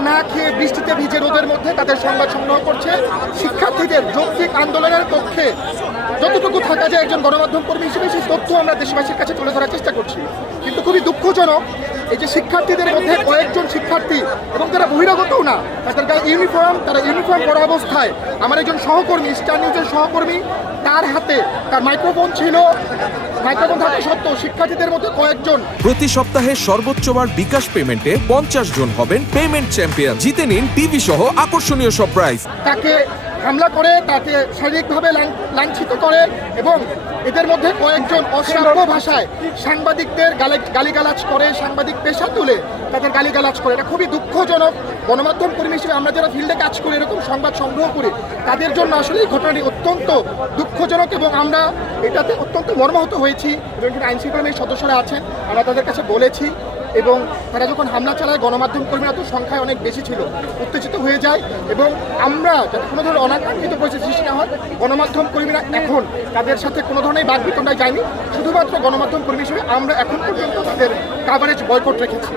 তারা না খেয়ে বৃষ্টিতে ভিজে রোদের মধ্যে তাদের সংবাদ সংগ্রহ করছে। শিক্ষার্থীদের যৌক্তিক আন্দোলনের পক্ষে যতটুকু থাকা যায় একজন গণমাধ্যম কর্মী হিসেবে সেই তথ্য আমরা দেশবাসীর কাছে তুলে ধরার চেষ্টা করছি। কিন্তু খুবই দুঃখজনক এই যে শিক্ষার্থীদের মধ্যে কয়েকজন শিক্ষার্থী এবং তারা বহিরাগতও না, তাদের গায়ে ইউনিফর্ম, তারা ইউনিফর্ম পরা অবস্থায় আমার একজন সহকর্মী, স্টার নিউজের সহকর্মী, তার হাতে তার মাইক্রোফোন ছিল। মাইক্রোফোন থাকা সত্ত্বেও শিক্ষার্থীদের মধ্যে কয়েকজন প্রতি সপ্তাহে সর্বোচ্চবার বিকাশ পেমেন্টে 50 জন হবেন পেমেন্ট চ্যাম্পিয়ন। জিতে নিন টিভি সহ আকর্ষণীয় সব প্রাইজ। তাকে হামলা করে, তাকে শারীরিকভাবে লাঞ্ছিত করে এবং এদের মধ্যে কয়েকজন অশ্রাব্য ভাষায় সাংবাদিকদের গালিগালাজ করে, সাংবাদিক পেশা তুলে তাদের গালিগালাজ করে। এটা খুবই দুঃখজনক। গণমাধ্যম কর্মী হিসেবে আমরা যারা ফিল্ডে কাজ করি, এরকম সংবাদ সংগ্রহ করি, তাদের জন্য আসলে এই ঘটনাটি অত্যন্ত দুঃখজনক এবং আমরা এটাতে অত্যন্ত মর্মাহত হয়েছি। এবং আইনশৃঙ্খলা বাহিনীর সদস্যরা আছেন, আমরা তাদের কাছে বলেছি এবং তারা যখন হামলা চালায় গণমাধ্যম কর্মীরা তো সংখ্যায় অনেক বেশি ছিল, উত্তেজিত হয়ে যায় এবং আমরা যাতে কোনো ধরনের অনাকাঙ্ক্ষিত পরিস্থিতি সৃষ্টি না হয়, গণমাধ্যম কর্মীরা এখন তাদের সাথে কোনো ধরনের বাকবিতণ্ডায় যায়নি। শুধুমাত্র গণমাধ্যম কর্মী হিসেবে আমরা এখন পর্যন্ত তাদের কাভারেজ বয়কট রেখেছি।